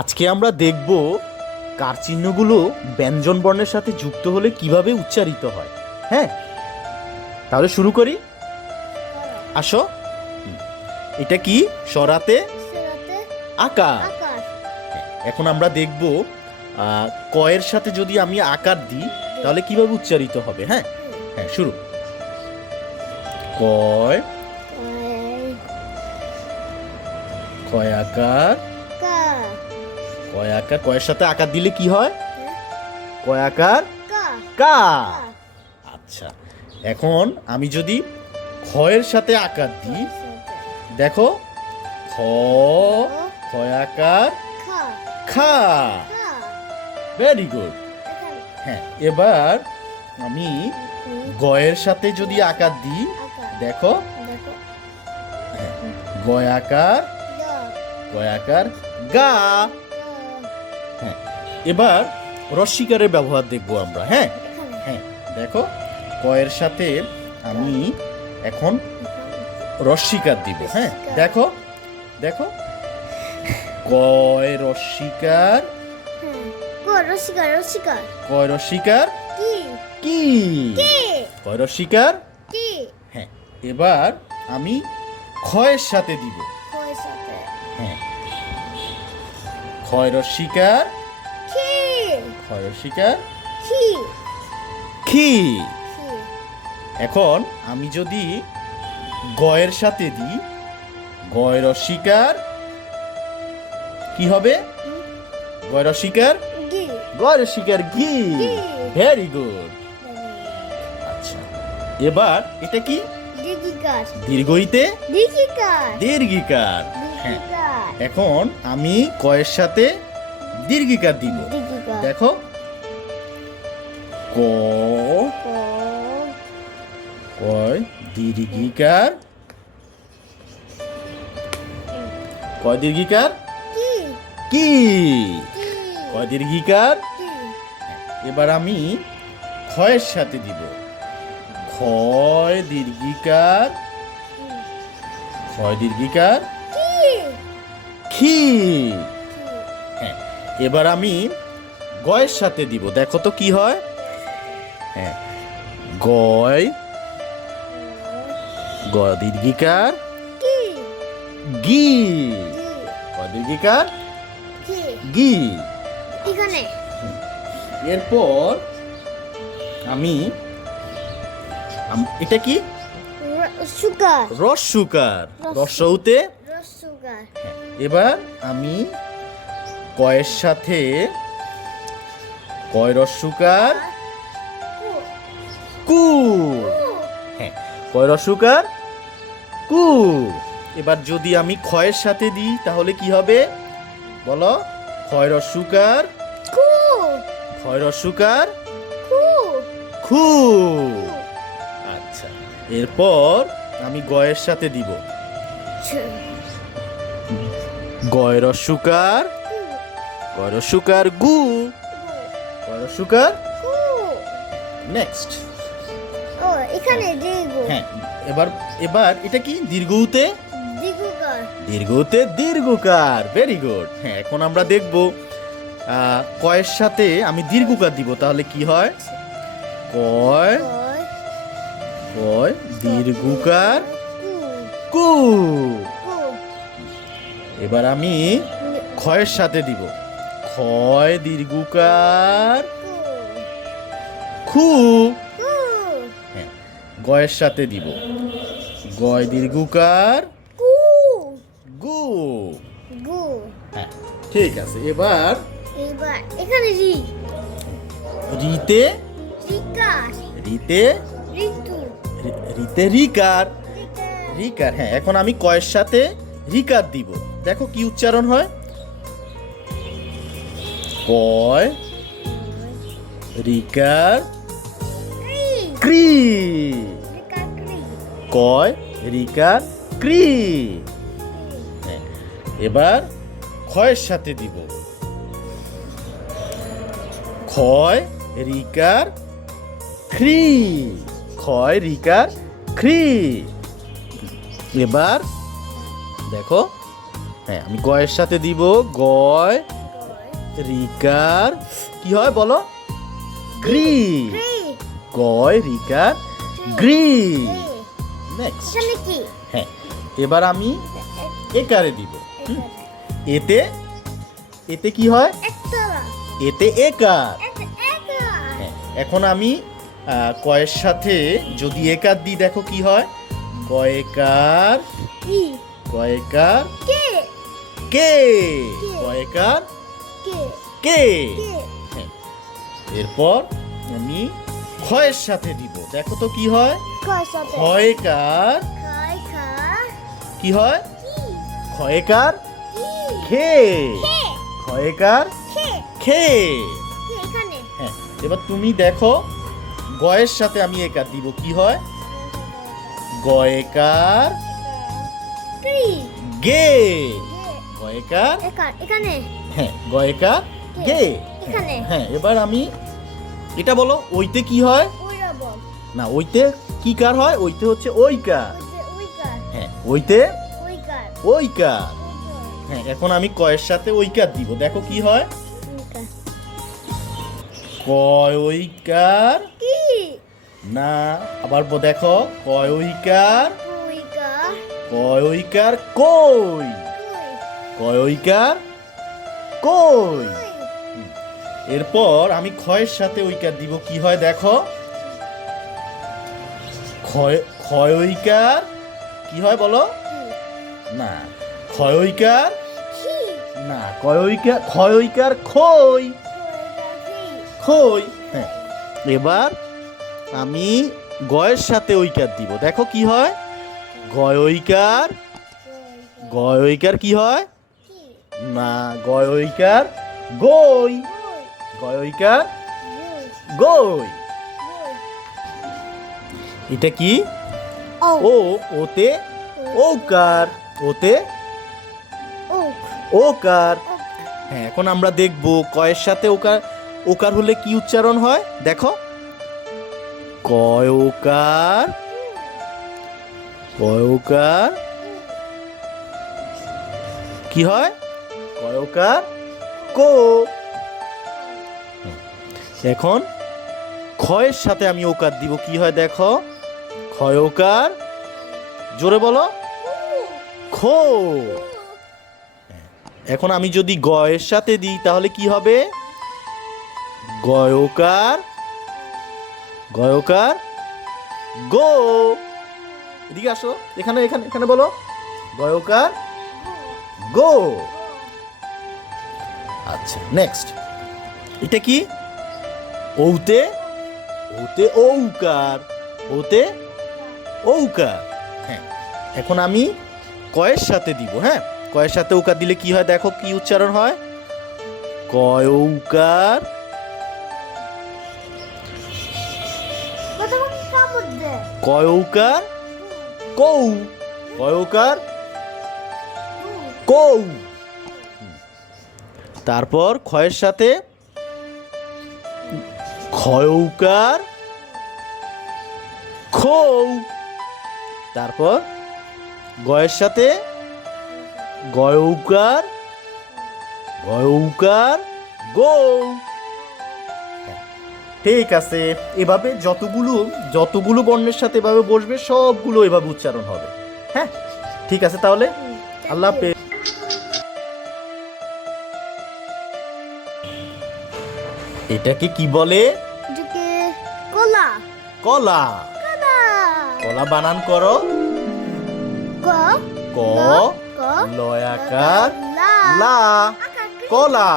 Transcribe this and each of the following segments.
আজকে আমরা দেখব কার চিহ্নগুলো ব্যঞ্জন বর্ণের সাথে যুক্ত হলে কিভাবে উচ্চারিত হয়। হ্যাঁ, তাহলে শুরু করি। আসো। এটা কি? সরাতে আকার। এখন আমরা দেখব কয়ের সাথে যদি আমি আকার দিই তাহলে কিভাবে উচ্চারিত হবে। হ্যাঁ হ্যাঁ, শুরু। কয়, কয় আকার, কয় আকার। কয়ের সাথে আকার দিলে কি হয়? কয় আকার কা। আচ্ছা, এখন আমি যদি খয়ের সাথে আকার দিই, দেখো খ, খয় আকার খা। Very good. হ্যাঁ, এবার আমি গয়ের সাথে যদি আকার দিই, দেখো গয় আকার, গয় আকার গা। হ্যাঁ, এবার রস্বীকারের ব্যবহার দেখবো আমরা। হ্যাঁ হ্যাঁ, দেখো কয়ের সাথে আমি এখন রস্বীকার দিব। হ্যাঁ, দেখো দেখো কয় রস্বীকার, কয় রস্বীকার কি, কয় রস্বীকার। হ্যাঁ, এবার আমি ক্ষয়ের সাথে দিব। হ্যাঁ, ক্ষয় রস্বীকার, ক্ষয় রস্বীকার খি। এখন আমি যদি গয়ের সাথে দিই, গয় রস্বীকার কি হবে? গয় রস্বীকার, গয় রস্বীকার গি। Very good. আচ্ছা, এবার এটা কি? দীর্ঘইতে দীর্ঘিকার। হ্যাঁ, এখন আমি কয়ের সাথে দীর্ঘিকার দিব। দেখো ক, কয় দীর্ঘিকার, কয় দীর্ঘিকার কি, কয় দীর্ঘিকার। এবার আমি ক্ষয়ের সাথে দিব। ক্ষয় দীর্ঘিকার, ক্ষয় দীর্ঘিকার খি। হ্যাঁ, এবার আমি গয়ের সাথে দিব। দেখো তো কি হয়। হ্যাঁ, গয়, গ দীর্ঘিকার গি, গ দীর্ঘিকার গি। এরপর আমি এটা কি? রস্যুকার, রস্যউতে। এবার আমি কয়ের সাথে কয় রস্যুকার কু। হ্যাঁ, কয় রস্যুকার কু। এবার যদি আমি ক্ষয়ের সাথে দিই তাহলে কি হবে? বলো। ক্ষয় রস্যুকার, ক্ষয় রস্যুকার খু। আচ্ছা, এরপর আমি গয়ের সাথে দিব। গয় রস্যুকার, গয় রস্যুকার গু, গয় রস্যুকার। নেক্সট। হ্যাঁ, এবার এবার এটা কি? দীর্ঘউতে দীর্ঘউতে দীর্ঘকার। Very good. হ্যাঁ, এখন আমরা দেখব কয়ের সাথে আমি দীর্ঘকার দিব তাহলে কি হয়। কয়, কয় দীর্ঘকার কু। এবার আমি ক্ষয়ের সাথে দিব। ক্ষয় দীর্ঘকার খু। হ্যাঁ, গয়ের সাথে দিব। গয় দীর্ঘকার গু। হ্যাঁ, ঠিক আছে। এবার রিতে, রিতে রিতে রিকার, রিকার। হ্যাঁ, এখন আমি কয়ের সাথে রিকার দিব। দেখো কি উচ্চারণ হয়। কয় রিকার ক্রি, কয় রিকার ক্রি। হ্যাঁ, এবার ক্ষয়ের সাথে দিব। ক্ষয় রিকার খ্রি, ক্ষয় রিকার খ্রি। এবার দেখো হ্যাঁ, আমি গয়ের সাথে দিব গয় রিকার কি হয় বলো? গ্রি। গয় রিকার গ্রি। নেক্সট। হ্যাঁ, এবার আমি একারে দিব। এতে এতে কি হয়? এতে একার। হ্যাঁ, এখন আমি কয়ের সাথে যদি একার দিই দেখো কি হয়? কয়েকার কয়েকার কে কয়েকার কে। হ্যাঁ, এরপর আমি ক্ষয়ের সাথে দিব দেখো তো কি হয়? ক্ষয়কার কি হয়? ক্ষয়কার খে। ক্ষয়কার খে। হ্যাঁ, এবার তুমি দেখো গয়ের সাথে আমি একার দিব কি হয়? গয়কার গে। গয়কার হ্যাঁ, গয়কার গে। হ্যাঁ, এবার আমি এটা বলো ওইতে কি হয়? না, ওইতে কি কার হয়? ওইতে হচ্ছে ওইকার। হ্যাঁ, ওইতে ওইকার। হ্যাঁ, এখন আমি কয়ের সাথে ওইকার দিব দেখো কি হয়? কয় ওইকার না, আবার দেখো কয় ওইকার কয় ওইকার কই। কয় ওইকার কই। এরপর আমি ক্ষয়ের সাথে ওইকার দিব কি হয় দেখো? ক্ষয় ওইকার কি হয় বলো? না, ক্ষয় ওইকার না, ক্ষয় ওইকার খই। খই। হ্যাঁ, এবার আমি গয়ের সাথে ওইকার দিব দেখো কি হয়? গয় ওইকার কি হয়? না, গয় ওইকার গই। গয় ওইকার গই। এটা কি? ওতে ওকার। ওতে ওকার। হ্যাঁ, এখন আমরা দেখব কয়ের সাথে ওকার ওকার হলে কি উচ্চারণ হয় দেখো? কয় ওকার কয় ওকার কি হয়? কয় ওকার কো। এখন ক্ষয়ের সাথে আমি ওকার দিব কি হয় দেখো? ক্ষয় ওকার জোরে বলো খো। এখন আমি যদি গয়ের সাথে দিই তাহলে কি হবে? গয়কার গয়কার গো। এদিকে আসো, এখানে এখানে এখানে বলো গয়কার গো। আচ্ছা, নেক্সট এটা কি? ওতে ওতে ঔকার। ওতে ঔকার। হ্যাঁ, এখন আমি কয়ের সাথে দিব। হ্যাঁ, কয়ের সাথে ঔকার দিলে কি হয় দেখো কি উচ্চারণ হয়? কয় ঔকার কয় ঔকার কৌ। কয় ঔকার কৌ। তারপর ক্ষয়ের সাথে ক্ষয় ঔকার খৌ। তারপর গয়ের সাথে গয় ঔকার গৌ। ঠিক আছে, এভাবে যতগুলো বর্ণের সাথে এভাবে বসবে সবগুলো এভাবে উচ্চারণ হবে। হ্যাঁ, ঠিক আছে তাহলে আল্লাহ হাফেজ। এটাকে কি বলে? কলা। কলা। কলা বানান করো। ক লয়াকার লা। কলা।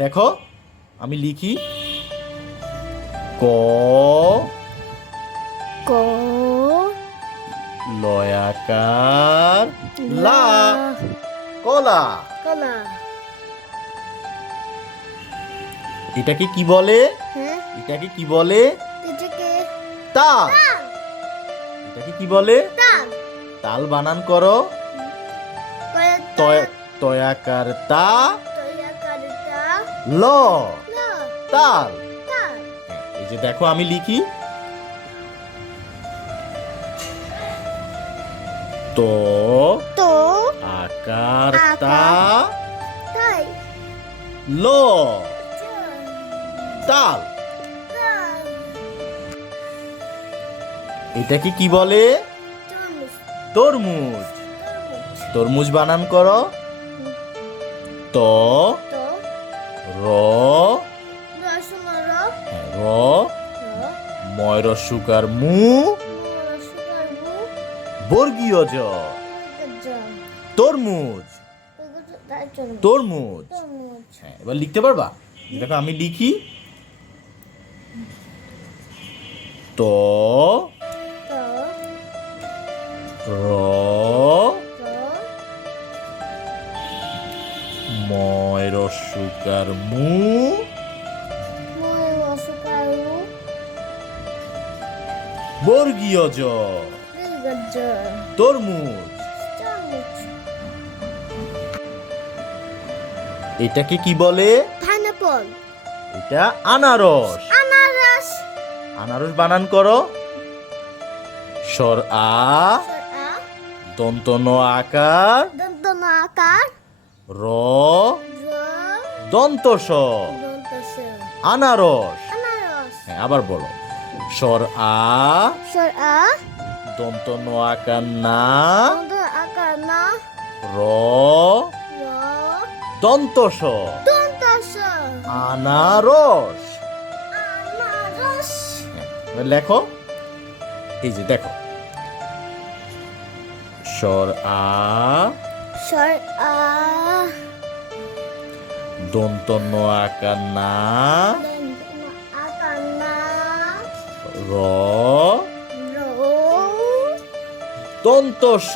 দেখো আমি লিখি ক লয়াকার লা কলা। এটাকে কি বলে? এটাকে কি বলে? তাল। এটাকে কি বলে? তাল বানান করো। তয়াকার তা ল তাল। এই যে দেখো আমি লিখি তো আকার আকার। তা তাই ল তাল। এটাকে কি বলে? তরমুজ। তরমুজ বানান করো। ত র র ময় রস্যকার মু বর্গীয় জ। তরমুজ তরমুজ। হ্যাঁ, এবার লিখতে পারবা? দেখো আমি লিখি। ত র ময় রস্যকার মু বর্গীয় জ। তরমুজ। এটাকে কি বলে? পাইনাপল। এটা আনারস। আনারস। আনারস বানান করো। স্বর আ দন্ত ন আকার দন্তন আকার র দন্ত স আনারস। আনারস। হ্যাঁ, আবার বলো। স্বর আ স্বর আ দন্ত ন আকার না দন্তন আকার না র র দন্ত স দন্ত স আনারস। আনারস। এবার লেখো। এই যে দেখো, স্বর আ স্বর আ দন্ত ন আকার না দন্তন আকার না র র দন্ত স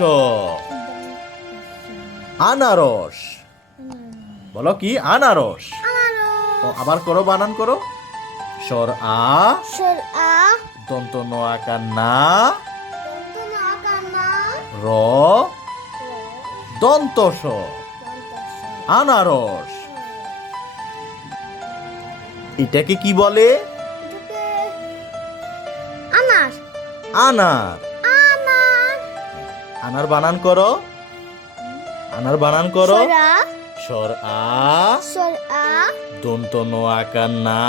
আনারস। বলো কি? আনারস। তো আবার করো, বানান করো। স্বর আ স্বর আ দন্ত ন আকার না দন্তন আকার না র দন্ত স আনারস। এটাকে কি বলে? এটাকে আনার। আনার। আনার। আনার বানান করো। আনার বানান করো। স্বর আ স্বর আ স্বর আ দন্ত ন আকার না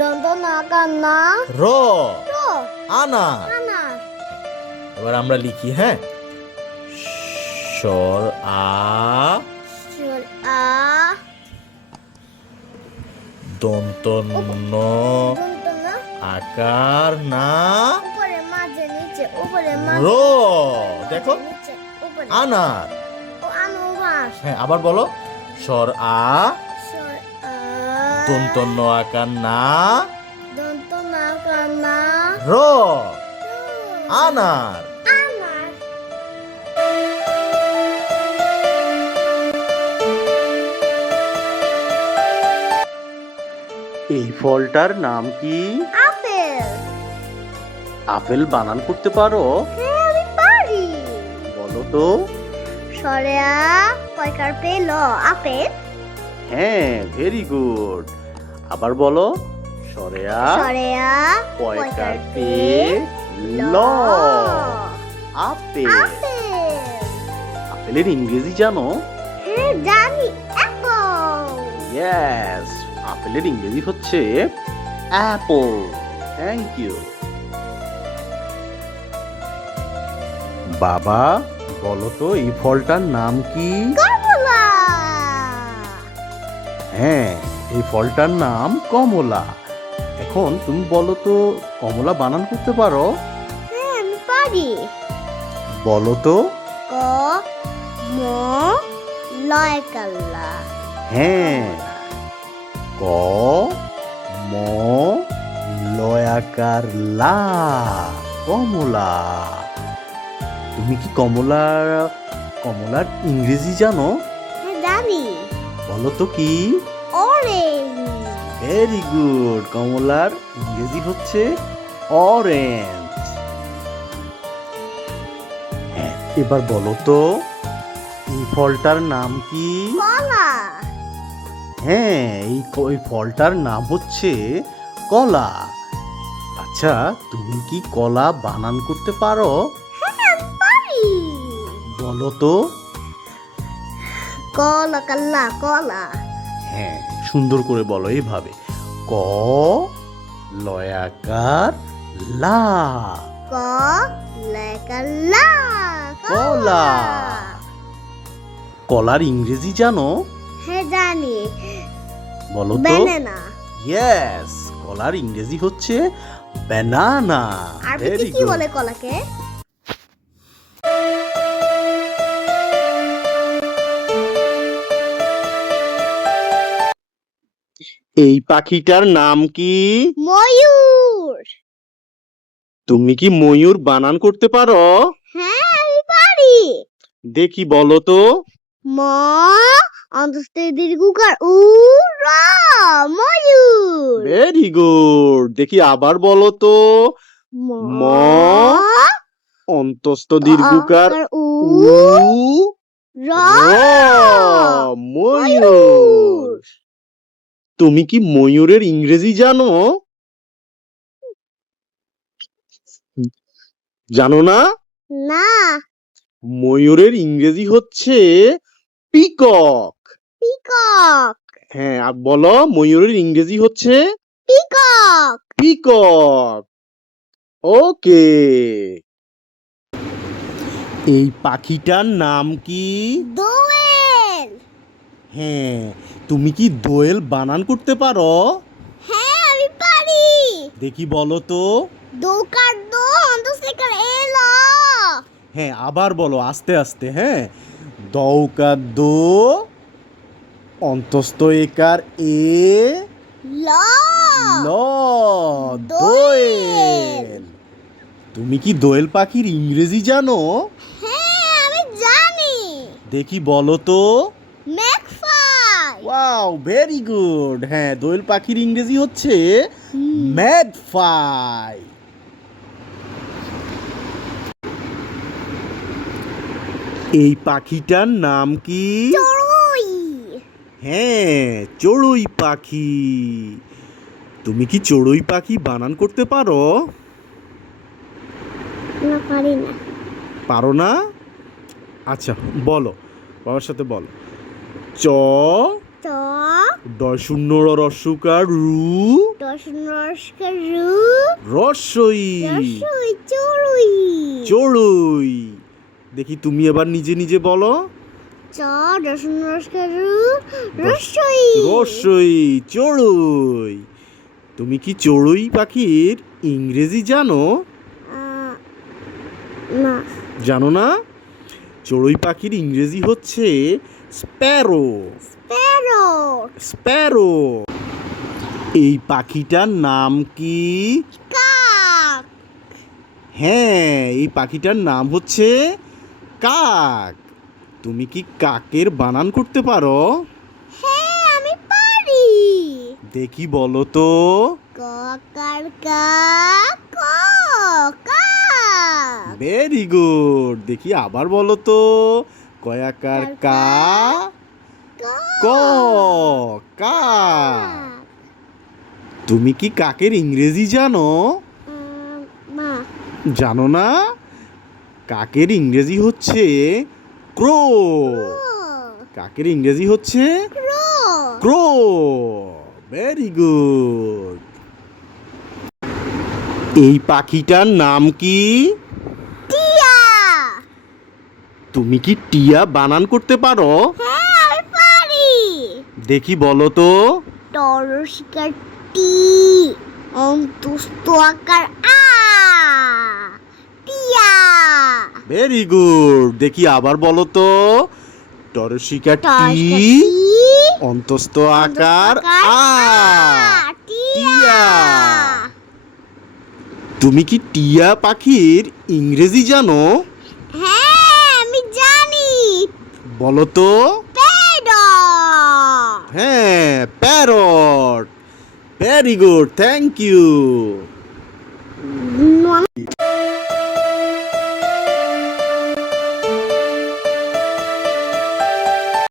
দন্তন আকার না র র আনার। আনার। এবার আমরা লিখি। হ্যাঁ, স্বর আ স্বর আ দন্ত ন দন্তন আকার না উপরে মাঝে নিচে উপরে মাঝে র। দেখো, নিচে উপরে আনার। ও আনুবাস। হ্যাঁ, আবার বলো। স্বর আ স্বর আ দন্ত ন আকার না দন্তন আকার না র আনার। আনার। এই ফলটার নাম কি? আপেল। আপেল বানান করতে পারো? হ্যাঁ, আমি পারি। বলো তো। স্বরে আ কয়কার পেল আপেল। হ্যাঁ, ভেরি গুড। আবার বলো। সরেয়া স্বরে আ পয়কার পে ল আপেল। আপেল। আপেলের ইংরেজি জানো? হ্যাঁ, জানি। অ্যাপল। ইয়েস, আপেলের ইংরেজি হচ্ছে অ্যাপল। Thank you. বাবা, বলো তো এই ফলটার নাম কি? কমলা। হ্যাঁ, এই ফলটার নাম কমলা। এখন তুমি বলো তো, কমলা বানান করতে পারো? হ্যাঁ, আমি পারি। বলো তো। ক ম লয় কাল্লা। হ্যাঁ, ক ম লয়াকার লা কমলা। তুমি কি কমলার ইংরেজি জানো? হ্যাঁ, জানি। বলো তো কি? অরেঞ্জ। Very good. কমলার ইংরেজি হচ্ছে অরেঞ্জ। হ্যাঁ, এবার বলো তো এই ফলটার নাম কি? কলা। হ্যাঁ, এই ফলটার নাম হচ্ছে কলা। আচ্ছা, তুমি কি কলা বানান করতে পারো? হ্যাঁ, আমি পারি। বলো তো। কলা কাল্লা কলা। হ্যাঁ, সুন্দর করে বলো এইভাবে। ক লয়াকার লা, ক লেকাল্লা কলা। কলার ইংরেজি জানো? হ্যাঁ জানি, বলো তো। ব্যানানা। ইয়েস, কলার ইংরেজি হচ্ছে ব্যানানা। আরবিতে কি বলে কলাকে? এই পাখিটার নাম কি? ময়ূর। তুমি কি ময়ূর বানান করতে পারো? হ্যাঁ আমি পারি। দেখি বলো তো। ম অন্তস্থ দীর্ঘকার উ র ময়ূর। Very good. দেখি আবার বলো তো। ম অন্তস্থ দীর্ঘকার উ উ র র ময়ূর। তুমি কি ময়ূরের ইংরেজি জানো? জানো না? না। ময়ূরের ইংরেজি হচ্ছে পিকক। পিকক। হ্যাঁ, আর বলো ময়ূরের ইংরেজি হচ্ছে পিকক। পিকক। ওকে। এই পাখিটার নাম কি? দোয়েল। হ্যাঁ, তুমি কি দোয়েল বানান করতে পারো? হ্যাঁ আমি পারি। দেখি বলো তো। দোকার দো অন্তস্থিকার এল। হ্যাঁ, আবার বলো আস্তে আস্তে। হ্যাঁ, দৌকার দো অন্তস্থ একার এ ল ল দোয়েল। দোয়েল। তুমি কি দোয়েল পাখির ইংরেজি জানো? হ্যাঁ আমি জানি। দেখি বলো তো। ম্যাকফাই। Wow, very good. হ্যাঁ, দোয়েল পাখির ইংরেজি হচ্ছে ম্যাগপাই। এই পাখিটার নাম কি? চড়ুই। হ্যাঁ, চড়ুই পাখি। তুমি কি চড়ুই পাখি বানান করতে পারো? না পারি না। পারো না? আচ্ছা, বলো, বাবার সাথে বলো। চ চ ডয় শূন্য রস্যকার রু নমস্কার রু রস্যই রসই চড়ুই। চড়ুই। দেখি তুমি এবার নিজে নিজে বলো। চ নমস্কার রু রসই রস্যই চড়ুই। তুমি কি চড়ুই পাখির ইংরেজি জানো? না। জানো না? চড়ুই পাখির ইংরেজি হচ্ছে স্প্যারো। প্যারট। স্প্যারো। এই পাখিটার নাম কি? কাক। হ্যাঁ, এই পাখিটার নাম হচ্ছে কাক। তুমি কি কাকের বানান করতে পারো? হ্যাঁ আমি পারি। দেখি বলো তো। কাকার কাক কাক। Very good. দেখি আবার বলো তো। কয়াকার কা ক কা। তুমি কি কাকের ইংরেজি জানো? মা জানো না? কাকের ইংরেজি হচ্ছে ক্রো। কাকের ইংরেজি হচ্ছে ক্রো। Very good. এই পাখিটার নাম কি? টিয়া। তুমি কি টিয়া বানান করতে পারো? হ্যাঁ আমি পারি। দেখি বলো তো। টরশিকার টি অন্তস্থ আকার আ টিয়া। Very good. দেখি আবার বলো তো। টরসিকা টি অন্তস্থ আকার আ টিয়া। তুমি কি টিয়া পাখির ইংরেজি জানো? হ্যাঁ আমি জানি। বলো তো। প্যারট। হ্যাঁ, parrot. Very good, thank you.